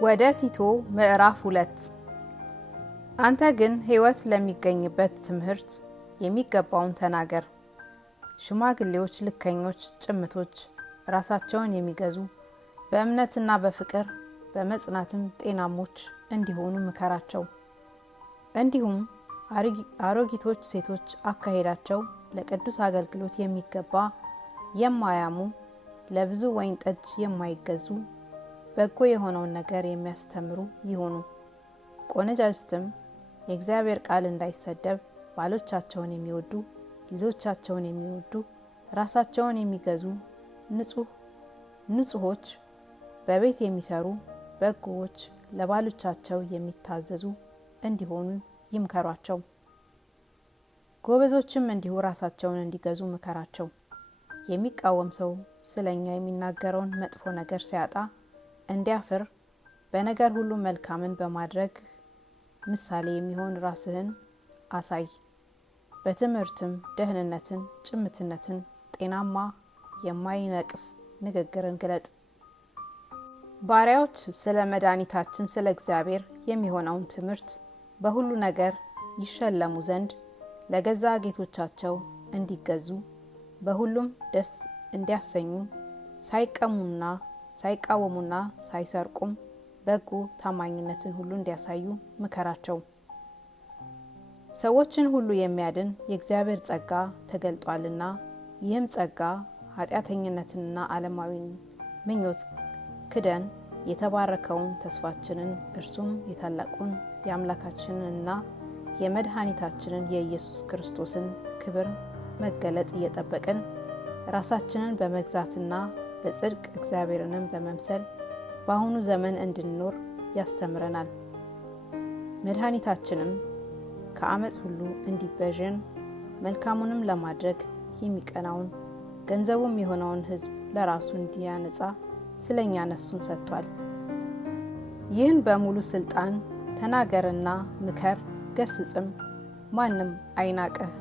ወደ ቲቶ ምዕራፍ 2 አንተ ግን ሕይወት ለሚገኝበት ትምህርት የሚገባውን ተናገር። ሽማግሌዎች ልከኞች፣ ጭምቶች፣ ራሳቸውን የሚገዙ፣ በእምነትና በፍቅር በመጽናትም ጤናሞች እንዲሆኑ ምከራቸው። እንዲሁም አሮጊቶች ሴቶች አካሄዳቸው ለቅዱስ አገልግሎት የሚገባ የማያሙ፣ ለብዙ ወይን ጠጅ የማይገዙ፣ በጎ የሆነውን ነገር የሚያስተምሩ ይሆኑ። ቆነጃጅትም የእግዚአብሔር ቃል እንዳይሰደብ ባሎቻቸውን የሚወዱ፣ ልጆቻቸውን የሚወዱ፣ ራሳቸውን የሚገዙ፣ ንጹሖች፣ በቤት የሚሰሩ፣ በጎዎች፣ ለባሎቻቸው የሚታዘዙ እንዲሆኑ ይምከሯቸው። ጎበዞችም እንዲሁ ራሳቸውን እንዲገዙ ምከራቸው። የሚቃወም ሰው ስለኛ የሚናገረውን መጥፎ ነገር ሲያጣ እንዲያፍር በነገር ሁሉ መልካምን በማድረግ ምሳሌ የሚሆን ራስህን አሳይ። በትምህርትም ደህንነትን፣ ጭምትነትን፣ ጤናማ የማይነቅፍ ንግግርን ግለጥ። ባሪያዎች ስለ መድኃኒታችን ስለ እግዚአብሔር የሚሆነውን ትምህርት በሁሉ ነገር ይሸለሙ ዘንድ ለገዛ ጌቶቻቸው እንዲገዙ፣ በሁሉም ደስ እንዲያሰኙ፣ ሳይቃወሙና ሳይሰርቁም በጎ ታማኝነትን ሁሉ እንዲያሳዩ ምከራቸው። ሰዎችን ሁሉ የሚያድን የእግዚአብሔር ጸጋ ተገልጧልና፣ ይህም ጸጋ ኃጢአተኝነትንና ዓለማዊን ምኞት ክደን የተባረከውን ተስፋችንን እርሱም የታላቁን የአምላካችንንና የመድኃኒታችንን የኢየሱስ ክርስቶስን ክብር መገለጥ እየጠበቅን ራሳችንን በመግዛትና በጽድቅ እግዚአብሔርንም በመምሰል በአሁኑ ዘመን እንድንኖር ያስተምረናል። መድኃኒታችንም ከአመፅ ሁሉ እንዲቤዠን መልካሙንም ለማድረግ የሚቀናውን ገንዘቡም የሆነውን ሕዝብ ለራሱ እንዲያነጻ ስለኛ ነፍሱን ሰጥቷል። ይህን በሙሉ ስልጣን ተናገርና ምከር፣ ገስጽም፣ ማንም አይናቅህ።